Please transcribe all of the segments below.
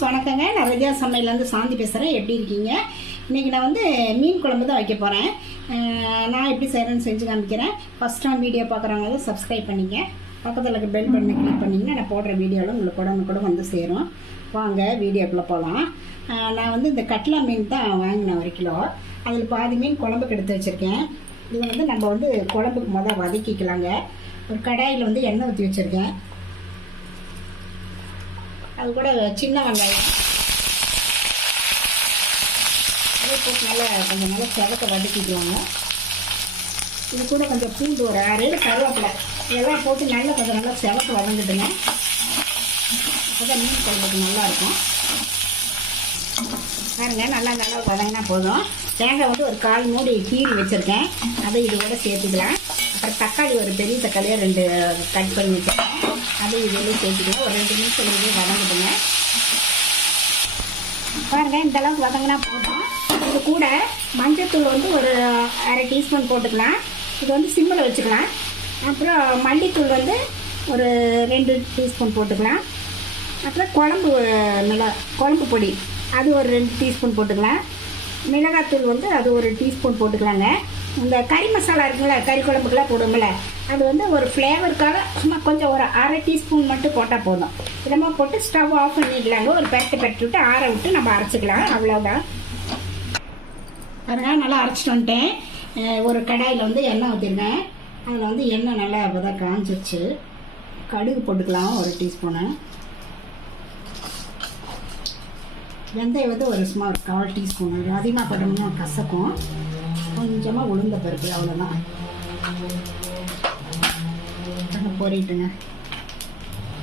Friends வணக்கங்க. நான் வித்யா சமையலேருந்து சாந்தி பேசுகிறேன். எப்படி இருக்கீங்க? இன்றைக்கி நான் வந்து மீன் குழம்பு தான் வைக்க போகிறேன். நான் எப்படி செய்கிறேன்னு செஞ்சு காமிக்கிறேன். ஃபஸ்ட் டைம் வீடியோ பார்க்குறவங்க சப்ஸ்கிரைப் பண்ணிங்க, பக்கத்தில் இருக்க பெல் பட்டனை கிளிக் பண்ணிங்கன்னா நான் போடுற வீடியோவில் உங்களுக்கு கூட வந்து சேரும். வாங்க வீடியோக்குள்ளே போகலாம். நான் வந்து இந்த கட்லா மீன் தான் வாங்கினேன் 1 கிலோ. அதில் பாதி மீன் குழம்புக்கு எடுத்து வச்சுருக்கேன். இது வந்து நம்ம வந்து குழம்புக்கு வதக்கிக்கலாங்க. ஒரு கடாயில் வந்து எண்ணெய் ஊற்றி வச்சுருக்கேன். அது கூட சின்ன வெங்காயம் அதே போட்டு கொஞ்சம் நல்லா செவக்க வதக்கிக்குவாங்க. இது கூட கொஞ்சம் பூண்டு ஒரு 6 கருவேப்பிலை இதெல்லாம் போட்டு கொஞ்சம் நல்லா செவக்க வதங்கிட்டுங்க. அப்போ தான் மீன் குழம்புக்கு நல்லாயிருக்கும். பாருங்க, நல்லா வதங்கினா போதும். தேங்காய் வந்து ஒரு 1/4 மூடி கீறி வச்சுருக்கேன். அதை இது கூட சேர்த்துக்கலாம். அப்புறம் தக்காளி ஒரு பெரிய தக்காளியாக 2 கட் பண்ணி வச்சுருக்கேன். அதை இதில் சேர்த்துக்கலாம். ஒரு 2 நிமிஷம் இதே வதங்குதுங்க. பாருங்கள், இந்தளவுக்கு வதங்கினா போதும். இது கூட மஞ்சள்தூள் வந்து ஒரு 1/2 டீஸ்பூன் போட்டுக்கலாம். இது வந்து சிம்மில் வச்சுக்கலாம். அப்புறம் மல்லித்தூள் வந்து ஒரு 2 டீஸ்பூன் போட்டுக்கலாம். அப்புறம் குழம்பு பொடி அது ஒரு 2 டீஸ்பூன் போட்டுக்கலாம். மிளகாத்தூள் வந்து அது ஒரு டீஸ்பூன் போட்டுக்கலாங்க. இந்த கறி மசாலா இருக்குங்களா, கறி குழம்புக்கெல்லாம் போடுவோம்ல, அது வந்து ஒரு ஃப்ளேவருக்காக சும்மா கொஞ்சம் ஒரு 1/2 டீஸ்பூன் மட்டும் போட்டால் போதும். இதெல்லாம் போட்டு ஸ்டவ் ஆஃப் பண்ணிடலாங்க. ஒரு பெரட்டு விட்டு ஆற விட்டு நம்ம அரைச்சிக்கலாம். அவ்வளோதான். அதனால் நல்லா அரைச்சிட்டு வந்துட்டேன். ஒரு கடாயில் வந்து எண்ணெய் ஊற்றிருக்கேன். அதில் வந்து எண்ணெய் நல்லா அப்போதான் காஞ்சிச்சு. கடுகு போட்டுக்கலாம் ஒரு டீஸ்பூனு. வெந்தயம் வந்து ஒரு சும்மா 1/4 டீஸ்பூன். அதிகமாக போட்டோம்னா கசக்கும். கொஞ்சமாக உளுந்த பருப்பு, அவ்வளோதான். பொரிட்டுங்க.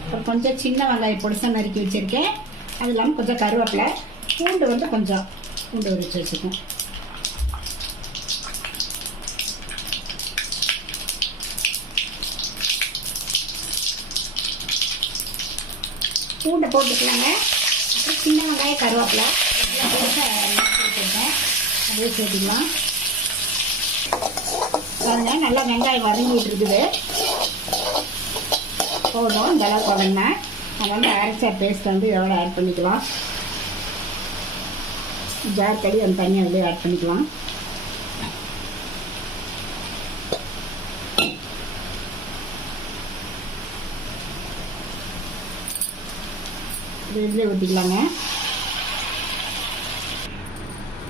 அப்புறம் கொஞ்சம் சின்ன வெங்காயம் பொடிசா நறுக்கி வச்சுருக்கேன். அது இல்லாமல் கொஞ்சம் கருவேப்பிலை, பூண்டு வந்து கொஞ்சம் பூண்டு உரிச்சு வச்சுக்கோம். பூண்டை போட்டுக்கலாங்க. அப்புறம் சின்ன வெங்காயம் கருவேப்பிலை எல்லாம் போட்டு வச்சுருக்கேன். அப்படியே சேர்த்துக்கலாம். பாருங்க, நல்லா வெங்காயம் வதங்கிட்டு இருக்குது. போதும். இந்த அளவுக்கு வதங்கினா நம்ம வந்து அரைச்ச பேஸ்ட் வந்து இதோட ஆட் பண்ணிக்கலாம். ஜார் கறி அந்த தண்ணி அப்படியே ஆட் பண்ணிக்கலாம். இதுலேயே ஊற்றிக்கலாங்க.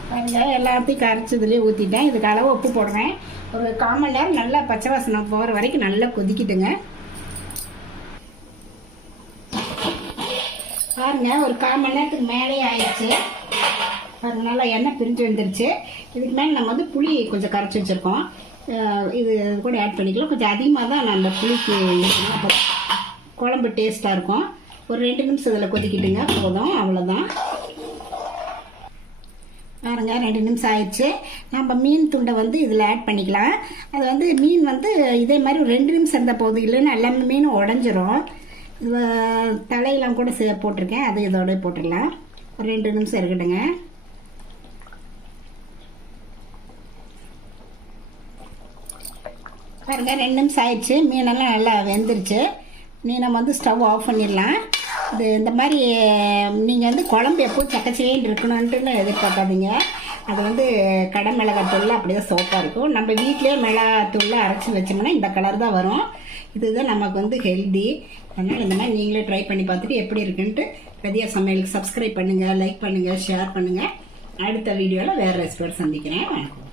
பாருங்க, எல்லாத்தையும் கரைச்சதுலேயே ஊற்றிட்டேன். இதுக்கு அளவு உப்பு போடுறேன். ஒரு 1/4 மணி நேரம் நல்லா பச்சை வாசனை போகிற வரைக்கும் நல்லா கொதிக்கிட்டுங்க. பாருங்க, ஒரு 1/4 மணி நேரத்துக்கு மேலே ஆயிடுச்சு. பாருங்க, நல்லா எண்ணெய் பிரிஞ்சு வந்துருச்சு. இதுக்கு மேலே நம்ம வந்து புளி கொஞ்சம் கரைச்சி வச்சுருக்கோம். இது கூட ஆட் பண்ணிக்கலாம். கொஞ்சம் அதிகமாக தான் நம்ம புளிக்கு குழம்பு டேஸ்ட்டாக இருக்கும். ஒரு 2 நிமிஷம் இதில் கொதிக்கிட்டுங்க. போதும், அவ்வளோதான். பாருங்க, 2 நிமிஷம் ஆயிடுச்சு. நம்ம மீன் துண்டை வந்து இதில் ஆட் பண்ணிக்கலாம். அது வந்து மீன் வந்து இதே மாதிரி ஒரு 2 நிமிஷம் இருந்தால் போதும். இல்லைன்னா எல்லாமே மீனும் உடஞ்சிரும். இது தலையெல்லாம் கூட போட்டிருக்கேன். அது இதோட போட்டுடலாம். ஒரு 2 நிமிஷம் இருக்கட்டுங்க. பாருங்க, 2 நிமிஷம் ஆயிடுச்சு. மீனெல்லாம் நல்லா வெந்துருச்சு. நம்ம வந்து ஸ்டவ் ஆஃப் பண்ணிடலாம். இது இந்த மாதிரி நீங்கள் வந்து குழம்பு எப்போது சக்கச்சிலேன்னு இருக்கணுன்ட்டுன்னு எதிர்பார்க்காதீங்க. அது வந்து கடை மிளகாத்தூள் அப்படியே சோப்பாக இருக்கும். நம்ம வீட்டிலே மிளகாத்தூள் அரைச்சி வச்சோம்னா இந்த கலர் தான் வரும். இதுதான் நமக்கு வந்து ஹெல்தி. அதனால் இந்த மாதிரி நீங்களே ட்ரை பண்ணி பார்த்துட்டு எப்படி இருக்குன்ட்டு வித்யா சமையலுக்கு சப்ஸ்கிரைப் பண்ணுங்கள், லைக் பண்ணுங்கள், ஷேர் பண்ணுங்கள். அடுத்த வீடியோவில் வேறு ரெசிபியோடு சந்திக்கிறேன். வணக்கம்.